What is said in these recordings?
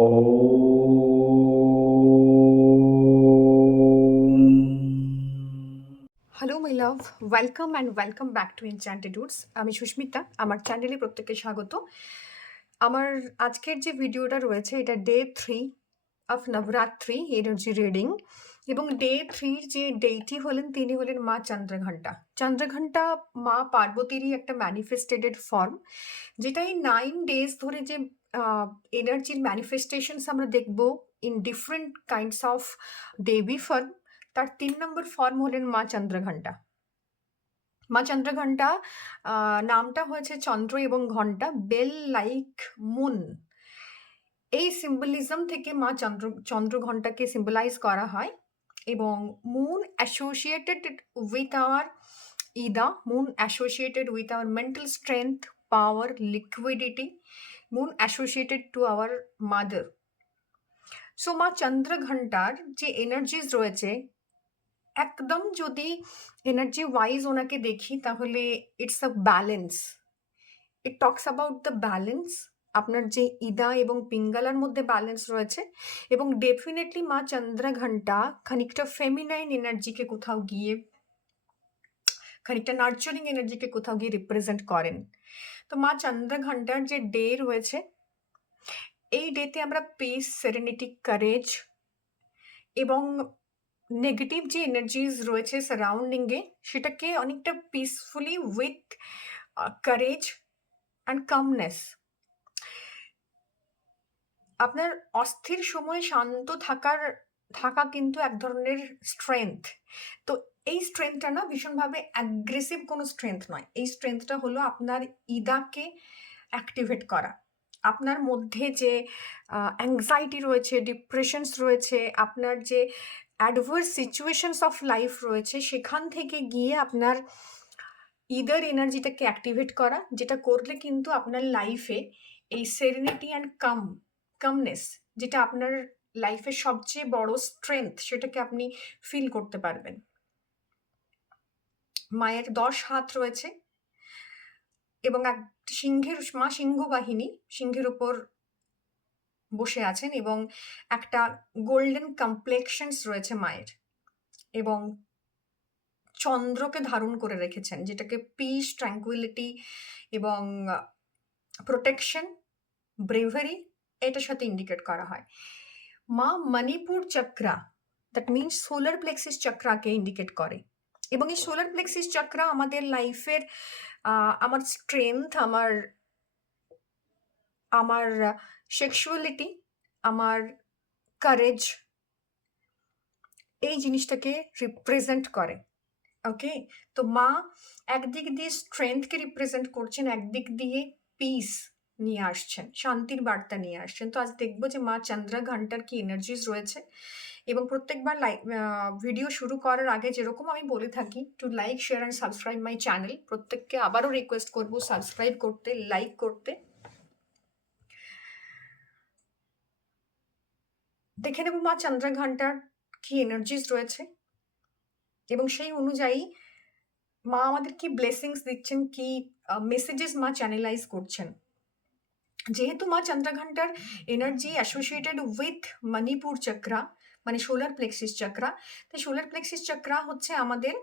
Hello my love, welcome and welcome back to Enchanted Woods. আমি সুস্মিতা, আমার চ্যানেলে প্রত্যেককে স্বাগত। আমার আজকের যে ভিডিওটা রয়েছে এটা day 3 of Navratri energy reading, এবং ডে 3-র যে ডেইটি হলেন তিনি হলেন মা চন্দ্রঘণ্টা। চন্দ্রঘণ্টা মা পার্বতীরই একটা ম্যানিফেস্টেডেড ফর্ম, যেটা এই 9 ডেজ ধরে যে এনার্জির ম্যানিফেস্টেশনস আমরা দেখব ইন ডিফারেন্ট কাইন্ডস অফ দেবী ফর্ম, তার 3 নম্বর ফর্ম হলেন মা চন্দ্রঘণ্টা। মা চন্দ্রঘণ্টা নামটা হয়েছে চন্দ্র এবং ঘণ্টা, বেল লাইক মুন। এই সিম্বলিজম থেকে মা চন্দ্রঘণ্টাকে সিম্বলাইজ করা হয়, এবং মুন অ্যাসোসিয়েটেড উইথ আওয়ার ইদা, moon associated with our mental strength, power, liquidity, moon associated to our mother. So মা চন্দ্রঘণ্টার যে এনার্জিজ রয়েছে, একদম যদি এনার্জি ওয়াইজ ওনাকে দেখি তাহলে it's a balance. It talks about the balance. আপনার যে ইদা এবং পিঙ্গালার মধ্যে ব্যালেন্স রয়েছে, এবং ডেফিনেটলি মা চন্দ্রঘণ্টা খানিকটা ফেমিনাইন এনার্জিকে কোথাও গিয়ে, খানিকটা নার্চারিং এনার্জিকে কোথাও গিয়ে রিপ্রেজেন্ট করেন। তো মা চন্দ্রঘণ্টার যে ডে রয়েছে, এই ডেতে আমরা পিস, সেরেনিটি, কারেজ এবং নেগেটিভ যে এনার্জিজ রয়েছে সারাউন্ডিংয়ে, সেটাকে অনেকটা peacefully with courage and calmness, আপনার অস্থির সময় শান্ত থাকা কিন্তু এক ধরনের স্ট্রেংথ। তো এই স্ট্রেংথটা না ভীষণভাবে অ্যাগ্রেসিভ কোনো স্ট্রেংথ নয়। এই স্ট্রেংথটা হলো আপনার ইদাকে অ্যাক্টিভেট করা। আপনার মধ্যে যে অ্যাংজাইটি রয়েছে, ডিপ্রেশনস রয়েছে, আপনার যে অ্যাডভার্স সিচুয়েশনস অফ লাইফ রয়েছে, সেখান থেকে গিয়ে আপনার ইদার এনার্জিটাকে অ্যাক্টিভেট করা, যেটা করলে কিন্তু আপনার লাইফে এই সেরেনিটি অ্যান্ড কামনেস, যেটা আপনার লাইফের সবচেয়ে বড় স্ট্রেংথ, সেটাকে আপনি ফিল করতে পারবেন। মায়ের 10 হাত রয়েছে, এবং এক মা সিংহ বাহিনী, সিংহের উপর বসে আছেন, এবং একটা গোল্ডেন কমপ্লেক্সনস রয়েছে মায়ের, এবং চন্দ্রকে ধারণ করে রেখেছেন, যেটাকে পিস, ট্র্যাঙ্কুইলিটি এবং প্রোটেকশন, ব্রেভারি, এটার সাথে ইন্ডিকেট করা হয়। মা Manipura chakra, that means solar plexus চক্রাকে ইন্ডিকেট করে, এবং এই সোলার প্লেক্সিস চক্রা আমাদের লাইফের আমার স্ট্রেংথ, আমার সেক্সুয়ালিটি, আমার কারেজ, এই জিনিসটাকে রিপ্রেজেন্ট করে। ওকে, তো মা একদিক দিয়ে স্ট্রেংথকে রিপ্রেজেন্ট করছেন, একদিক দিয়ে পিস নিয়ে আসছেন, শান্তির বার্তা নিয়ে আসছেন। তো আজ দেখবো যে মা চন্দ্রঘণ্টার কি এনার্জিস রয়েছে, এবং প্রত্যেকবার ভিডিও শুরু করার আগে যেরকম আমি বলে থাকি two like, share and subscribe my channel, প্রত্যেককে আবারও রিকোয়েস্ট করবো সাবস্ক্রাইব করতে, লাইক করতে। দেখে নেব মা চন্দ্রঘণ্টার কি এনার্জিস রয়েছে, এবং সেই অনুযায়ী মা আমাদের কি ব্লেসিংস দিচ্ছেন, কি মেসেজেস মা চ্যানেলাইজ করছেন। যেহেতু মা চন্দ্রঘণ্টার energy associated with Manipura chakra, মানে সোলার প্লেক্সিস চক্রা, তো সোলার প্লেক্সিস চক্রা হচ্ছে আমাদের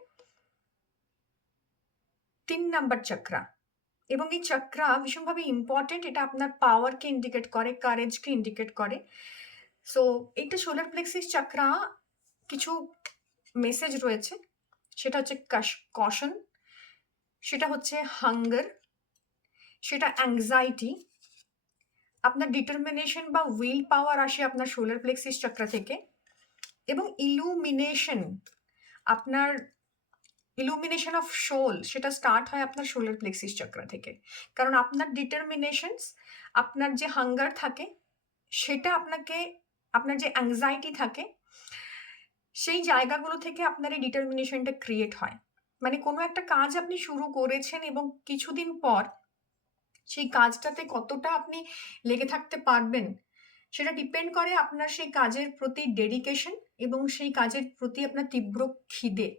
3 নম্বর চক্রা, এবং এই চক্রা ভীষণভাবে ইম্পর্টেন্ট। এটা আপনার পাওয়ারকে ইন্ডিকেট করে, কারেজকে ইন্ডিকেট করে। সো এইটা সোলার প্লেক্সিস চক্রা, কিছু মেসেজ রয়েছে, সেটা হচ্ছে কশন, সেটা হচ্ছে হাঙ্গার, সেটা অ্যাংজাইটি, আপনার ডিটারমিনেশন বা উইল পাওয়ার আসে আপনার সোলার প্লেক্সিস চক্র থেকে, এবং ইলুমিনেশন, আপনার ইলুমিনেশন অফ সোল, সেটা স্টার্ট হয় আপনার সোলার প্লেক্সিস চক্র থেকে। কারণ আপনার ডিটারমিনেশনস, আপনার যে হাঙ্গার থাকে, সেটা আপনার যে অ্যাংজাইটি থাকে, সেই জায়গাগুলো থেকে আপনার এই ডিটারমিনেশনটা ক্রিয়েট হয়। মানে কোনো একটা কাজ আপনি শুরু করেছেন, এবং কিছুদিন পর সেই কাজটাতে কতটা আপনি লেগে থাকতে পারবেন, সেটা ডিপেন্ড করে আপনার সেই কাজের প্রতি ডেডিকেশন এবং সেই কাজের প্রতি আপনার তীব্র খিদে।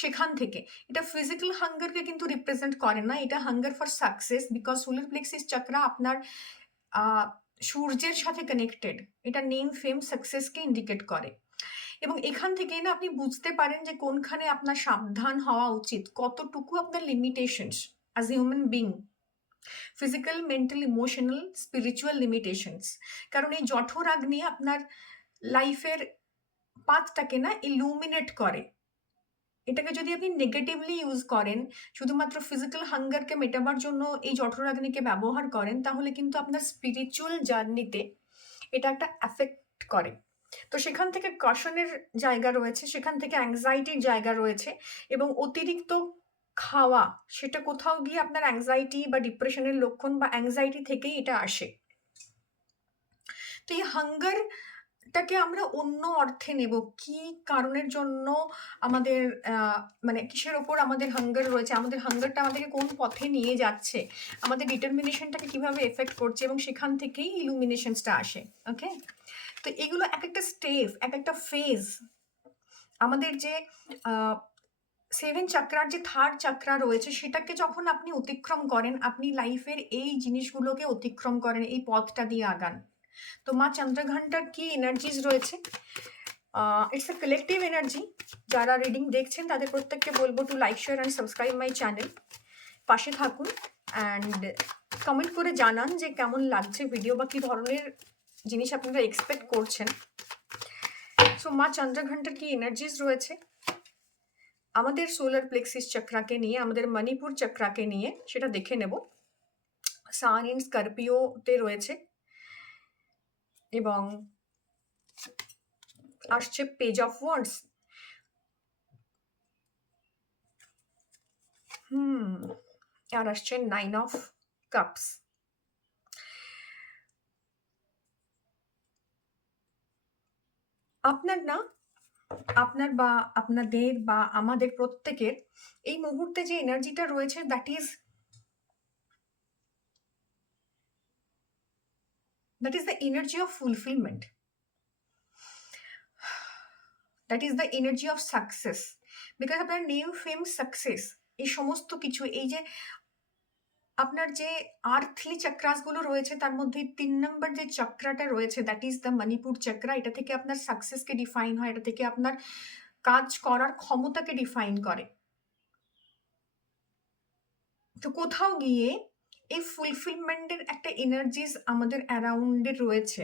সেখান থেকে এটা ফিজিক্যাল হাঙ্গারকে কিন্তু রিপ্রেজেন্ট করে না, এটা hunger for success, because solar plexus chakra আপনার সূর্যের সাথে কানেক্টেড। এটা নেম, ফেম, সাকসেসকে ইন্ডিকেট করে। এবং এখান থেকেই না আপনি বুঝতে পারেন যে কোনখানে আপনার সাবধান হওয়া উচিত, কতটুকু আপনার limitations as a human being, physical, mental, emotional, spiritual limitations. কারণ এই জঠরাগ্নি আপনার লাইফের পাথটাকে না ইলুমিনেট করে। এটাকে যদি আপনি নেগেটিভলি ইউজ করেন, শুধুমাত্র ফিজিক্যাল হাঙ্গারকে মেটাবার জন্য এই জঠরাগ্নিকে ব্যবহার করেন, তাহলে কিন্তু আপনার স্পিরিচুয়াল জার্নিতে এটা একটা অ্যাফেক্ট করে। তো সেখান থেকে কশনের জায়গা রয়েছে, সেখান থেকে অ্যাংজাইটির জায়গা রয়েছে, এবং অতিরিক্ত খাওয়া সেটা কোথাও গিয়ে আপনার অ্যাংজাইটি বা ডিপ্রেশনের লক্ষণ, বা অ্যাংজাইটি থেকেই এটা আসে। তো এই হাঙ্গারটাকে আমরা অন্য অর্থে নেব, কি কারণের জন্য আমাদের মানে কিসের ওপর আমাদের হাঙ্গার রয়েছে, আমাদের হাঙ্গারটা আমাদেরকে কোন পথে নিয়ে যাচ্ছে, আমাদের ডিটারমিনেশনটাকে কিভাবে এফেক্ট করছে, এবং সেখান থেকেই ইলুমিনেশনসটা আসে। ওকে, তো এগুলো এক একটা স্টেপ, এক একটা ফেজ। আমাদের যে 7 চাকরার যে থার্ড চাকরা রয়েছে, সেটাকে যখন আপনি অতিক্রম করেন, আপনি লাইফের এই জিনিসগুলোকে অতিক্রম করেন, এই পথটা দিয়ে আগান। তো মা চন্দ্রঘণ্টার কি এনার্জিজ রয়েছে? It's a collective energy. যারা রিডিং দেখছেন তাদের প্রত্যেককে বলবো two like, share and subscribe my channel. পাশে থাকুন অ্যান্ড কমেন্ট করে জানান যে কেমন লাগছে ভিডিও, বা কী ধরনের জিনিস আপনারা এক্সপেক্ট করছেন। সো মা চন্দ্রঘণ্টার কি এনার্জিজ রয়েছে আমাদের সোলার প্লেক্সিস চক্রাকে নিয়ে, আমাদের মণিপুর চক্রাকে নিয়ে, সেটা দেখে নেব। সান ইন স্করপিওতে রয়েছে, এবং আসছে পেজ অফ ওয়ান্ডস, আর আসছে 9 অফ কাপস। আপনার না, আপনার বা আপনাদের বা আমাদের প্রত্যেকের এই মুহূর্তে যে এনার্জিটা রয়েছে, that is the energy of fulfilment, that is the energy of success. Because আপনার নেম, ফেম, সাকসেস, এই সমস্ত কিছু, এই যে আপনার যে আর্থলি চক্রাসগুলো রয়েছে, তার মধ্যে 3 নম্বর যে চক্রাটা রয়েছে, that is the Manipur chakra. এটা থেকে আপনার সাকসেসকে ডিফাইন হয়, এটা থেকে আপনার কাজ করার ক্ষমতাকে ডিফাইন করে। তো কোথাও গিয়ে এই ফুলফিলমেন্টের একটা এনার্জিস আমাদের অ্যারাউন্ডে রয়েছে।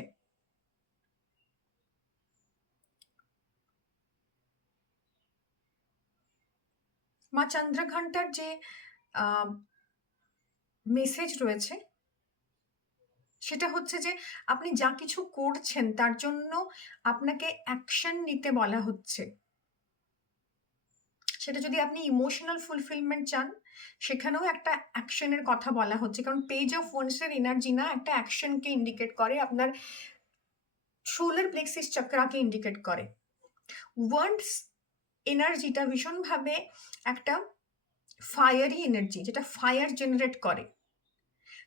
মা চন্দ্রঘণ্টার যে মেসেজ রয়েছে, সেটা হচ্ছে যে আপনি যা কিছু করছেন তার জন্য আপনাকে অ্যাকশন নিতে বলা হচ্ছে। সেটা যদি আপনি ইমোশনাল ফুলফিলমেন্ট চান, সেখানেও একটা অ্যাকশনের কথা বলা হচ্ছে। কারণ পেজ অফ ওয়ান্ডসের এনার্জি না একটা অ্যাকশনকে ইন্ডিকেট করে, আপনার সোলার প্লেক্সিস চক্রাকে ইন্ডিকেট করে। ওয়ান্ডস এনার্জিটা ভীষণভাবে একটা ফায়ারি এনার্জি, যেটা ফায়ার জেনারেট করে।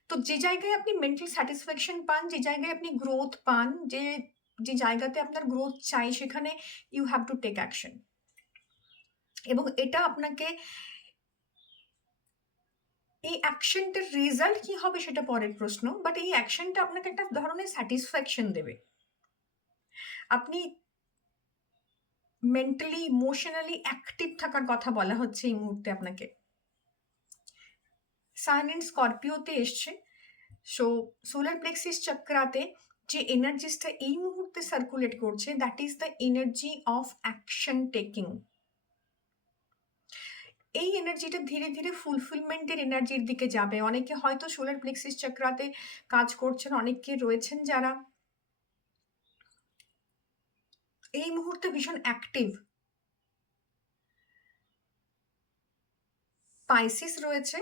তো যে জায়গায় আপনি মেন্টাল স্যাটিসফ্যাকশন পান, যে জায়গায় আপনি গ্রোথ পান, যে যে জায়গাতে আপনার গ্রোথ চাই, সেখানে you have to take action. এবং এটা আপনাকে, এই অ্যাকশনটার রেজাল্ট কি হবে সেটা পরের প্রশ্ন, বাট এই অ্যাকশনটা আপনাকে একটা ধরনের স্যাটিসফ্যাকশন দেবে। আপনি মেন্টালি, ইমোশনালি অ্যাক্টিভ থাকার কথা বলা হচ্ছে এই মুহূর্তে আপনাকে। সান ইন স্করপিওতে এসছে। সো সোলার প্লেক্সিস চক্রাতে যে এনার্জিসটা এই মুহূর্তে সার্কুলেট করছে, that is the energy of action taking. এই এনার্জিটা ধীরে ধীরে ফুলফিলমেন্টের এনার্জির দিকে যাবে। অনেকে হয়তো সোলার প্লেক্সিস চক্রাতে কাজ করছেন, অনেকে রয়েছেন যারা এই মুহূর্তে ভীষণ অ্যাক্টিভ। পাইসিস রয়েছে,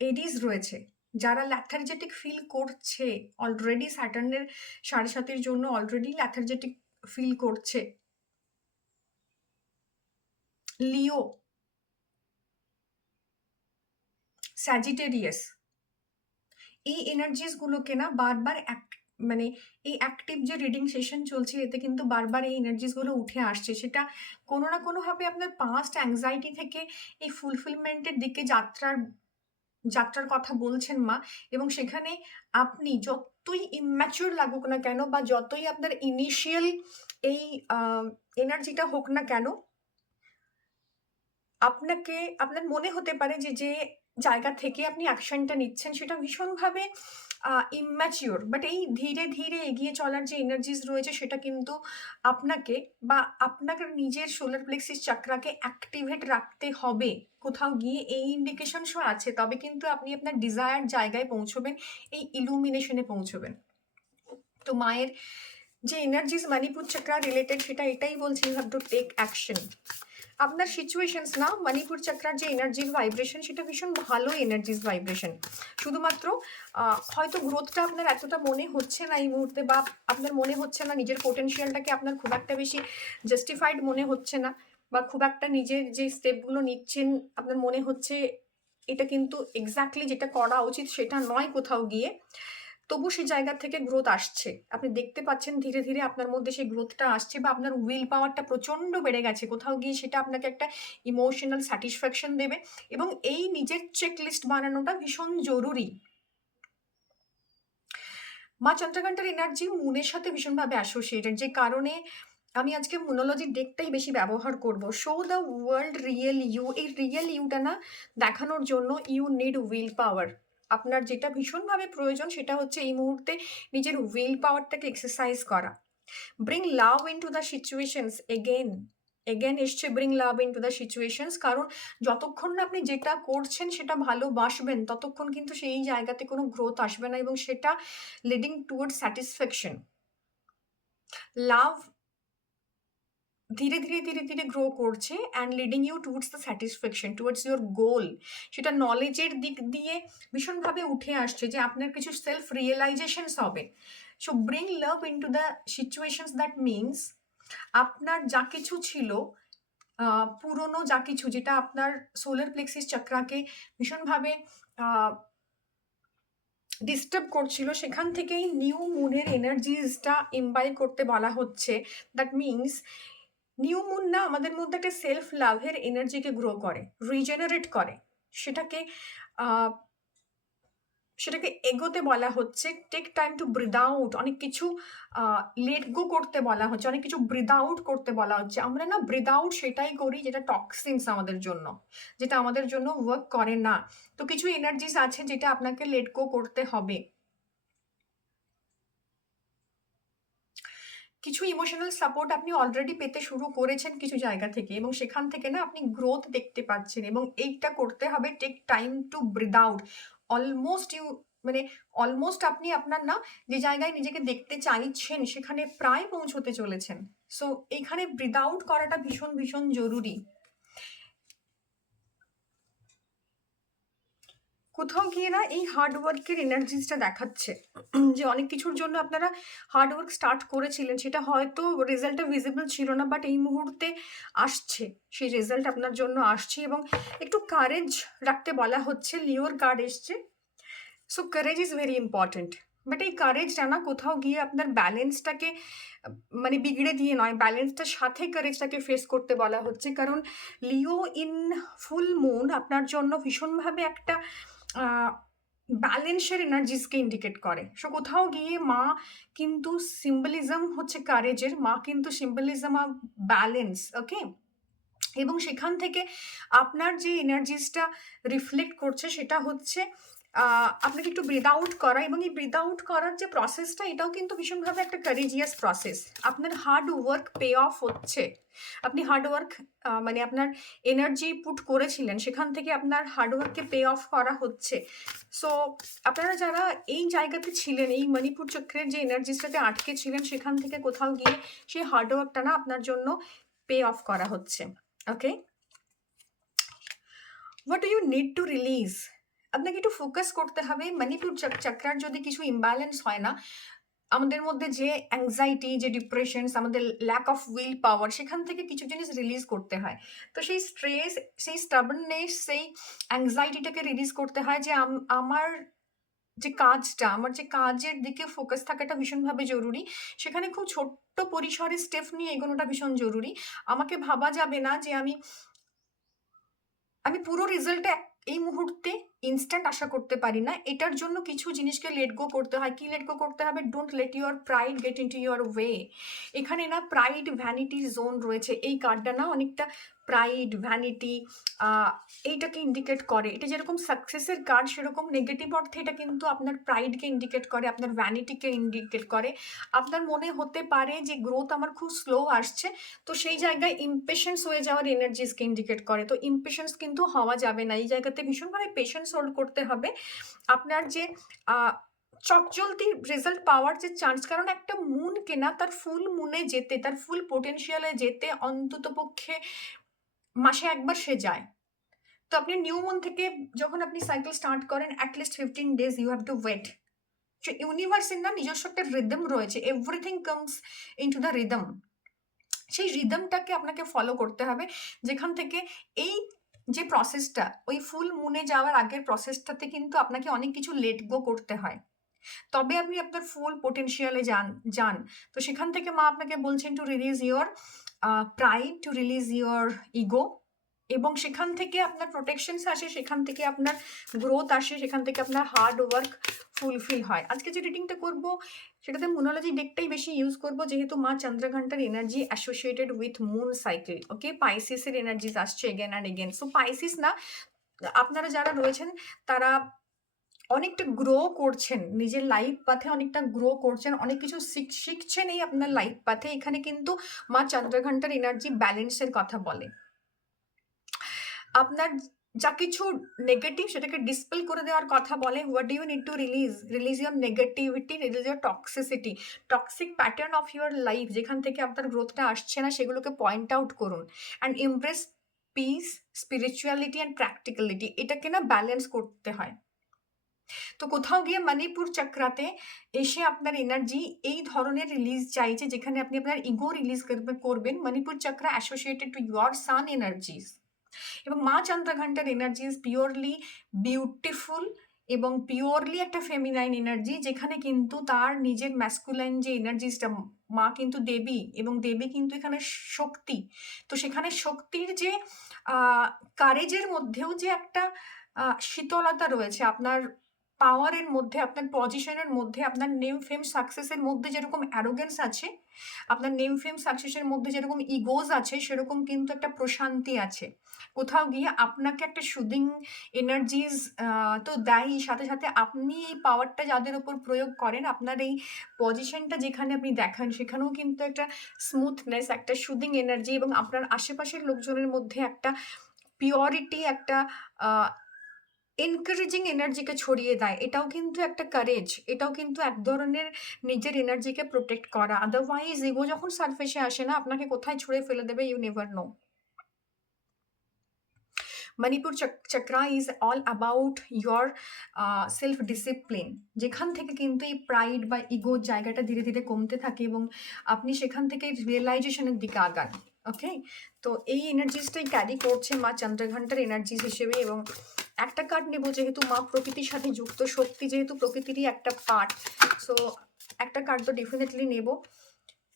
এডিস রয়েছে, যারা ল্যাথার্জেটিক ফিল করছে অলরেডি, স্যাটার্নের 7.5-এর জন্য অলরেডি ল্যাথার্জেটিক ফিল করছে। লিও, স্যাজিটেরিয়াস, এই এনার্জিসগুলোকে না বারবার মানে এই অ্যাক্টিভ যে রিডিং সেশন চলছে, এতে কিন্তু বারবার এই এনার্জিসগুলো উঠে আসছে। সেটা কোনো না কোনোভাবে আপনার পাস্ট অ্যাংজাইটি থেকে এই ফুলফিলমেন্টের দিকে যাত্রার কথা বলছেন মা। এবং সেখানে আপনি যতই ইম্যাচিউর লাগুক না কেন বা যতই আপনার ইনিশিয়াল এই এনার্জিটা হোক না কেন, আপনার মনে হতে পারে যে জায়গা থেকে আপনি অ্যাকশনটা নিচ্ছেন সেটা ভীষণভাবে ইম্যাচিওর, বাট এই ধীরে ধীরে এগিয়ে চলার যে এনার্জিস রয়েছে সেটা কিন্তু আপনাকে বা আপনার নিজের সোলার প্লেক্সিস চাকরাকে অ্যাক্টিভেট রাখতে হবে। কোথাও গিয়ে এই ইন্ডিকেশন শো আছে, তবে কিন্তু আপনি আপনার ডিজায়ার জায়গায় পৌঁছবেন, এই ইলুমিনেশনে পৌঁছবেন। তো মায়ের যে এনার্জিস মণিপুর চক্রা রিলেটেড সেটা এটাই বলছে, you have to take action. আপনার সিচুয়েশনস না, মণিপুর চক্রার যে এনার্জির ভাইব্রেশন সেটা ভীষণ ভালো এনার্জিস ভাইব্রেশন। শুধুমাত্র হয়তো গ্রোথটা আপনার এতটা মনে হচ্ছে না এই মুহূর্তে, বা আপনার মনে হচ্ছে না নিজের পোটেনশিয়ালটাকে আপনার খুব একটা বেশি জাস্টিফাইড মনে হচ্ছে না, বা খুব একটা নিজের যে স্টেপগুলো নিচ্ছেন আপনার মনে হচ্ছে এটা কিন্তু এক্স্যাক্টলি যেটা করা উচিত সেটা নয় কোথাও গিয়ে, তবু সেই জায়গা থেকে গ্রোথ আসছে। আপনি দেখতে পাচ্ছেন ধীরে ধীরে আপনার মধ্যে সেই গ্রোথটা আসছে, বা আপনার উইল পাওয়ারটা প্রচণ্ড বেড়ে গেছে। কোথাও গিয়ে সেটা আপনাকে একটা ইমোশনাল স্যাটিসফ্যাকশন দেবে, এবং এই নিজের চেক লিস্ট বানানোটা ভীষণ জরুরি। মা চন্দ্রঘণ্টার এনার্জি মুনের সাথে ভীষণভাবে অ্যাসোসিয়েটেড, যে কারণে আমি আজকে মুনোলজির ডেকটাই বেশি ব্যবহার করব। Show the world real you, এই রিয়েল ইউটা না দেখানোর জন্য ইউ নিড উইল পাওয়ার। আপনার যেটা ভীষণভাবে প্রয়োজন সেটা হচ্ছে এই মুহূর্তে নিজের উইল পাওয়ারটাকে এক্সারসাইজ করা। Bring love into the situations again এসছে bring love into the situations, কারণ যতক্ষণ না আপনি যেটা করছেন সেটা ভালোবাসবেন ততক্ষণ কিন্তু সেই জায়গাতে কোনো গ্রোথ আসবে না, এবং সেটা লিডিং টুয়ার্ডস স্যাটিসফ্যাকশন। লাভ ধীরে ধীরে ধীরে ধীরে গ্রো করছে and leading you towards the satisfaction, towards your goal. সেটা নলেজের দিক দিয়ে ভীষণভাবে উঠে আসছে যে আপনার কিছু সেলফ রিয়েলাইজেশনস হবে। So bring love into the situations, that means আপনার যা কিছু ছিল, পুরনো যা কিছু যেটা আপনার সোলার প্লেক্সিস চক্রাকে ভীষণভাবে ডিস্টার্ব করছিল, সেখান থেকেই নিউ মুনের এনার্জিসটা ইম্বাইব করতে বলা হচ্ছে। দ্যাট মিনস নিউ মুন না আমাদের মধ্যে একটা সেলফ লাভের এনার্জিকে গ্রো করে, রিজেনারেট করে, সেটাকে সেটাকে এগোতে বলা হচ্ছে। Take time to breathe out, অনেক কিছু লেট গো করতে বলা হচ্ছে, অনেক কিছু ব্রিদ আউট করতে বলা হচ্ছে। আমরা না ব্রিদ আউট সেটাই করি যেটা টক্সিনস আমাদের জন্য, যেটা আমাদের জন্য ওয়ার্ক করে না। তো কিছু এনার্জিস আছে যেটা আপনাকে লেট গো করতে হবে। কিছু ইমোশনাল সাপোর্ট আপনি অলরেডি পেতে শুরু করেছেন কিছু জায়গা থেকে, এবং সেখান থেকে না আপনি গ্রোথ দেখতে পাচ্ছেন, এবং এইটা করতে হবে। Take time to breathe out. Almost মানে অলমোস্ট আপনি আপনার না যে জায়গায় নিজেকে দেখতে চাইছেন সেখানে প্রায় পৌঁছতে চলেছেন। সো এইখানে ব্রিদ আউট করাটা ভীষণ ভীষণ জরুরি। কোথাও গিয়ে না এই হার্ডওয়ার্কের এনার্জিসটা দেখাচ্ছে যে অনেক কিছুর জন্য আপনারা হার্ডওয়ার্ক স্টার্ট করেছিলেন, সেটা হয়তো রেজাল্টটা ভিজিবল ছিল না, বাট এই মুহূর্তে আসছে সেই রেজাল্ট আপনার জন্য আসছে, এবং একটু কারেজ রাখতে বলা হচ্ছে। লিওর কার্ড এসছে, so courage is very important. But এই কারেজটা না কোথাও গিয়ে আপনার ব্যালেন্সটাকে মানে বিগড়ে দিয়ে নয়, ব্যালেন্সটার সাথে কারেজটাকে ফেস করতে বলা হচ্ছে। কারণ লিও ইন ফুল মুন আপনার জন্য ভীষণভাবে একটা ব্যালেন্সের এনার্জিসকে ইন্ডিকেট করে। সো কোথাও গিয়ে মা কিন্তু সিম্বলিজম হচ্ছে কারেজের, মা কিন্তু সিম্বলিজম অফ ব্যালেন্স। ওকে, এবং সেখান থেকে আপনার যে এনার্জিসটা রিফ্লেক্ট করছে সেটা হচ্ছে আপনাকে একটু ব্রিদ আউট করা, এবং এই ব্রিদ আউট করার যে প্রসেসটা এটাও কিন্তু ভীষণভাবে একটা কারেজিয়াস প্রসেস। আপনার হার্ড ওয়ার্ক পে অফ হচ্ছে, আপনি হার্ড ওয়ার্ক মানে আপনার এনার্জি পুট করেছিলেন সেখান থেকে আপনার হার্ডওয়ার্ককে পে অফ করা হচ্ছে। সো আপনারা যারা এই জায়গাতে ছিলেন, এই মণিপুর চক্রের যে এনার্জিসটাতে আটকে ছিলেন, সেখান থেকে কোথাও গিয়ে সেই হার্ডওয়ার্কটা না আপনার জন্য পে অফ করা হচ্ছে। Okay, what do you need to release? আপনাকে একটু ফোকাস করতে হবে। মণিপুর চক্রার যদি কিছু ইমব্যালেন্স হয় না, আমাদের মধ্যে যে অ্যাংজাইটি, যে ডিপ্রেশনস, আমাদের ল্যাক অফ উইল পাওয়ার, সেখান থেকে কিছু জিনিস রিলিজ করতে হয়। তো সেই স্ট্রেস, সেই স্টাবর্ননেস, সেই অ্যাংজাইটিটাকে রিলিজ করতে হয় যে আমার যে কাজটা, আমার যে কাজের দিকে ফোকাস থাকাটা ভীষণভাবে জরুরি। সেখানে খুব ছোট্ট পরিসরে স্টেপ নিয়ে এগোনোটা ভীষণ জরুরি। আমাকে ভাবা যাবে না যে আমি পুরো রেজাল্টটা এই মুহূর্তে ইনস্ট্যান্ট আশা করতে পারি না। এটার জন্য কিছু জিনিসকে লেট গো করতে হয়। কি লেট গো করতে হবে? Don't let your pride gate into your way. এখানে না প্রাইড ভ্যানিটির জোন রয়েছে। এই কার্ডটা না অনেকটা প্রাইড, ভ্যানিটি এইটাকে ইন্ডিকেট করে। এটা যেরকম সাকসেসের কার্ড, সেরকম নেগেটিভ অর্থে এটা কিন্তু আপনার প্রাইডকে ইন্ডিকেট করে, আপনার ভ্যানিটিকে ইন্ডিকেট করে। আপনার মনে হতে পারে যে গ্রোথ আমার খুব স্লো আসছে, তো সেই জায়গায় ইমপেশেন্স হয়ে যাওয়ার এনার্জিসকে ইন্ডিকেট করে। তো ইমপেশেন্স কিন্তু হওয়া যাবে না। এই জায়গাতে ভীষণভাবে পেশেন্স হোল্ড করতে হবে। আপনার যে চটজলদি রেজাল্ট পাওয়ার যে চান্স, কারণ একটা মুনকে না তার ফুল মুনে যেতে, তার ফুল পোটেনশিয়ালে যেতে অন্তত পক্ষে মাসে একবার সে যায়। তো আপনি নিউ মুন থেকে যখন আপনি সাইকেল স্টার্ট করেন, at least 15 days you have to wait. ইউনিভার্সের না নিজস্ব একটা রিদম রয়েছে, everything comes into the rhythm. সেই রিদমটাকে আপনাকে ফলো করতে হবে, যেখান থেকে এই যে প্রসেসটা, ওই ফুল মুনে যাওয়ার আগের প্রসেসটাতে কিন্তু আপনাকে অনেক কিছু লেট গো করতে হয়, তবে আপনি আপনার ফুল পোটেনশিয়ালে যান। তো সেখান থেকে মা আপনাকে বলছেন to release your pride, to release your ego, এবং সেখান থেকে আপনার প্রোটেকশনস আসে, সেখান থেকে আপনার গ্রোথ আসে, সেখান থেকে আপনার হার্ড ওয়ার্ক ফুলফিল হয়। আজকে যে রিডিংটা করব সেটাতে মুনোলজি ডেকটাই বেশি ইউজ করব, যেহেতু মা চন্দ্রঘণ্টার energy associated with moon cycle. Okay, পাইসিসের এনার্জিস আসছে again and again. So Pisces না, আপনারা যারা রয়েছেন তারা অনেকটা গ্রো করছেন নিজের লাইফ পাথে, অনেকটা গ্রো করছেন, অনেক কিছু শিখছেন এই আপনার লাইফ পাথে। এখানে কিন্তু মা চন্দ্রঘণ্টার এনার্জি ব্যালেন্সের কথা বলে। আপনার যা কিছু নেগেটিভ সেটাকে ডিসপেল করে দেওয়ার কথা বলে। What do you need to release your negativity, release your toxicity, toxic pattern of your life, যেখান থেকে আপনার গ্রোথটা আসছে না সেগুলোকে পয়েন্ট আউট করুন। And embrace peace, spirituality and practicality, এটাকে না ব্যালেন্স করতে হয়। তো কোথাও গিয়ে মণিপুর চক্রাতে এসে আপনার এনার্জি এই ধরনের রিলিজ চাইছে, যেখানে আপনি আপনার ইগো রিলিজ করবেন। মণিপুর চক্র associated to your San energies, এবং মা চন্দ্রঘণ্টার এনার্জি ইজ পিওরলি বিউটিফুল এবং পিওরলি একটা ফেমিনাইন এনার্জি, যেখানে কিন্তু তার নিজের ম্যাসকুলাইন যে এনার্জিসটা, মা কিন্তু দেবী এবং দেবী কিন্তু এখানে শক্তি। তো সেখানে শক্তির যে কারেজের মধ্যেও যে একটা শীতলতা রয়েছে, আপনার পাওয়ারের মধ্যে, আপনার পজিশনের মধ্যে, আপনার নেম ফেম সাকসেসের মধ্যে যেরকম অ্যারোগেন্স আছে, আপনার নেম ফেম সাকসেসের মধ্যে যেরকম ইগোজ আছে, সেরকম কিন্তু একটা প্রশান্তি আছে। কোথাও গিয়ে আপনাকে একটা সুদিং এনার্জিজ তো দেয়ই, সাথে সাথে আপনি এই পাওয়ারটা যাদের উপর প্রয়োগ করেন, আপনার এই পজিশনটা যেখানে আপনি দেখান, সেখানেও কিন্তু একটা স্মুথনেস, একটা সুদিং এনার্জি, এবং আপনার আশেপাশের লোকজনের মধ্যে একটা পিওরিটি, একটা এনকারেজিং এনার্জিকে ছড়িয়ে দেয়। এটাও কিন্তু একটা কারেজ, এটাও কিন্তু এক ধরনের নিজের এনার্জিকে প্রোটেক্ট করা। আদারওয়াইজ ইগো যখন সারফেসে আসে না, আপনাকে কোথায় ছুঁড়ে ফেলে দেবে you never know. Manipur chakra is all about your self discipline, যেখান থেকে কিন্তু এই প্রাইড বা ইগোর জায়গাটা ধীরে ধীরে কমতে থাকে এবং আপনি সেখান থেকে রিয়েলাইজেশনের দিকে আগান। ওকে, তো এই এনার্জিসটাই ক্যারি করছে মা চন্দ্রঘণ্টার এনার্জিস হিসেবে। এবং একটা কার্ড নেব, যেহেতু মা প্রকৃতির সাথে যুক্ত, শক্তি যেহেতু প্রকৃতিরই একটা পার্ট, সো একটা কার্ড তো ডেফিনেটলি নেব।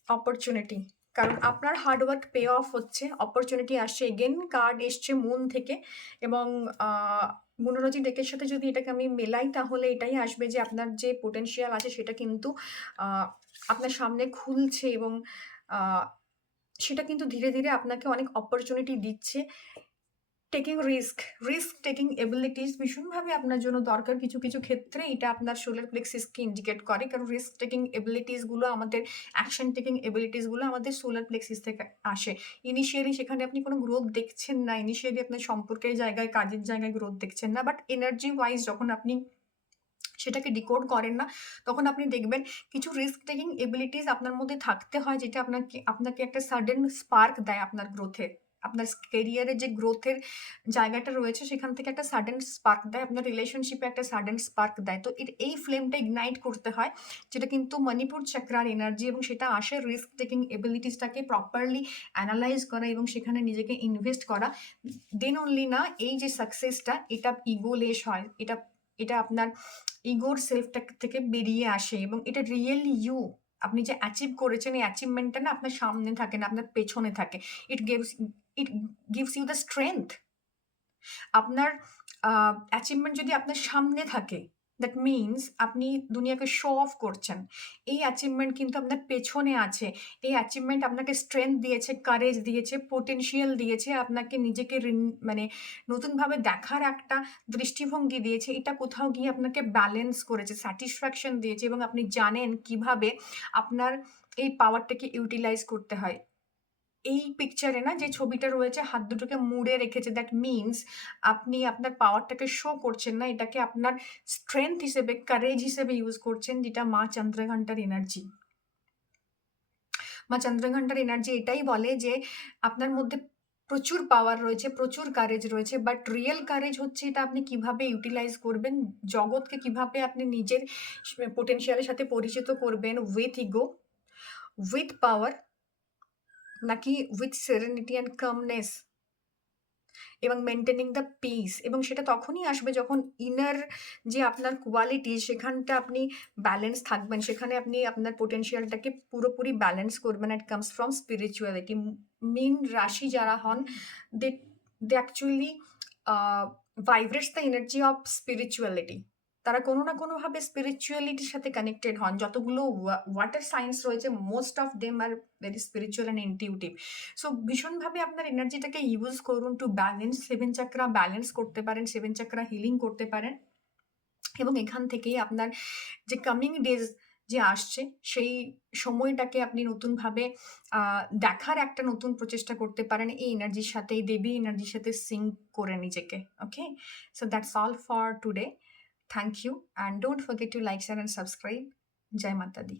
অপরচুনিটি, কারণ আপনার হার্ডওয়ার্ক পে অফ হচ্ছে, অপরচুনিটি আসছে। এগেন কার্ড এসছে মুন থেকে, এবং মুনোলজি ডেকের সাথে যদি এটাকে আমি মেলাই, তাহলে এটাই আসবে যে আপনার যে পোটেনশিয়াল আছে সেটা কিন্তু আপনার সামনে খুলছে, এবং সেটা কিন্তু ধীরে ধীরে আপনাকে অনেক অপরচুনিটি দিচ্ছে। টেকিং রিস্ক টেকিং এবিলিটিস ভীষণভাবে আপনার জন্য দরকার। কিছু কিছু ক্ষেত্রে এটা আপনার সোলার প্লেক্সিসকে ইন্ডিকেট করে, কারণ রিস্ক টেকিং এবিলিটিসগুলো আমাদের, অ্যাকশন টেকিং এবিলিটিসগুলো আমাদের সোলার প্লেক্সিস থেকে আসে। ইনিশিয়ালি সেখানে আপনি কোনো গ্রোথ দেখছেন না, ইনিশিয়ালি আপনার সম্পর্কের জায়গায়, কাজের জায়গায় গ্রোথ দেখছেন না, বাট এনার্জি ওয়াইজ যখন আপনি সেটাকে ডিকোড করেন না, তখন আপনি দেখবেন কিছু রিস্ক টেকিং এবিলিটিস আপনার মধ্যে থাকতে হয়, যেটা আপনাকে একটা সাডেন স্পার্ক দেয় আপনার গ্রোথে। আপনার কেরিয়ারে যে গ্রোথের জায়গাটা রয়েছে, সেখান থেকে একটা সাডেন স্পার্ক দেয়, আপনার রিলেশনশিপে একটা সাডেন স্পার্ক দেয়। তো এই ফ্লেমটা ইগনাইট করতে হয়, যেটা কিন্তু মণিপুর চক্রার এনার্জি, এবং সেটা আসে রিস্ক টেকিং এবিলিটিসটাকে প্রপারলি অ্যানালাইজ করা এবং সেখানে নিজেকে ইনভেস্ট করা। দেন অনলি না এই যে সাকসেসটা, এটা ইগোলেস হয়, এটা আপনার ইগোর সেলফটা থেকে বেরিয়ে আসে, এবং এটা রিয়েল ইউ। আপনি যে অ্যাচিভ করেছেন, এই অ্যাচিভমেন্টটা না আপনার সামনে থাকে না, আপনার পেছনে থাকে। It gives you the strength. আপনার অ্যাচিভমেন্ট যদি আপনার সামনে থাকে, দ্যাট মিনস আপনি দুনিয়াকে শো অফ করছেন। এই অ্যাচিভমেন্ট কিন্তু আপনার পেছনে আছে। এই অ্যাচিভমেন্ট আপনাকে স্ট্রেংথ দিয়েছে, কারেজ দিয়েছে, পোটেনশিয়াল দিয়েছে, আপনাকে নিজেকে মানে নতুনভাবে দেখার একটা দৃষ্টিভঙ্গি দিয়েছে। এটা কোথাও গিয়ে আপনাকে ব্যালেন্স করেছে, স্যাটিসফ্যাকশন দিয়েছে এবং আপনি জানেন কিভাবে আপনার এই পাওয়ারটাকে ইউটিলাইজ করতে হয়। এই পিকচারে না যে ছবিটা রয়েছে হাত দুটোকে মুড়ে রেখেছে, দ্যাট মিনস আপনি আপনার পাওয়ারটাকে শো করছেন না, এটাকে আপনার স্ট্রেংথ হিসেবে, কারেজ হিসেবে ইউজ করছেন, যেটা মা চন্দ্রঘণ্টার এনার্জি। মা চন্দ্রঘণ্টার এনার্জি এটাই বলে যে আপনার মধ্যে প্রচুর পাওয়ার রয়েছে, প্রচুর কারেজ রয়েছে, বাট রিয়েল কারেজ হচ্ছে এটা আপনি কিভাবে ইউটিলাইজ করবেন, জগৎকে কিভাবে আপনি নিজের পোটেনশিয়ালের সাথে পরিচিত করবেন, উইথ ইগো, উইথ পাওয়ার, নাকি উইথ সেরেনিটি অ্যান্ড কামনেস এবং মেইনটেনিং দ্য পিস। এবং সেটা তখনই আসবে যখন ইনার যে আপনার কোয়ালিটি সেখানটা আপনি ব্যালেন্স থাকবেন, সেখানে আপনি আপনার পোটেনশিয়ালটাকে পুরোপুরি ব্যালেন্স করবেন। It comes from spirituality. মীন রাশি যারা হন, they they actually vibrates the energy of spirituality. তারা কোনো না কোনোভাবে স্পিরিচুয়ালিটির সাথে কানেক্টেড হন। যতগুলো ওয়াটার সায়েন্স রয়েছে, most of them are very spiritual and intuitive. So ভীষণভাবে আপনার এনার্জিটাকে ইউজ করুন টু ব্যালেন্স। 7 চাকরা ব্যালেন্স করতে পারেন, 7 চাকরা হিলিং করতে পারেন এবং এখান থেকেই আপনার যে কামিং ডেজ যে আসছে সেই সময়টাকে আপনি নতুনভাবে দেখার একটা নতুন প্রচেষ্টা করতে পারেন এই এনার্জির সাথে, এই দেবী এনার্জির সাথে সিঙ্ক করে নিজেকে। Okay, so that's all for today. Thank you and don't forget to like, share and subscribe. জয় মাতা দি।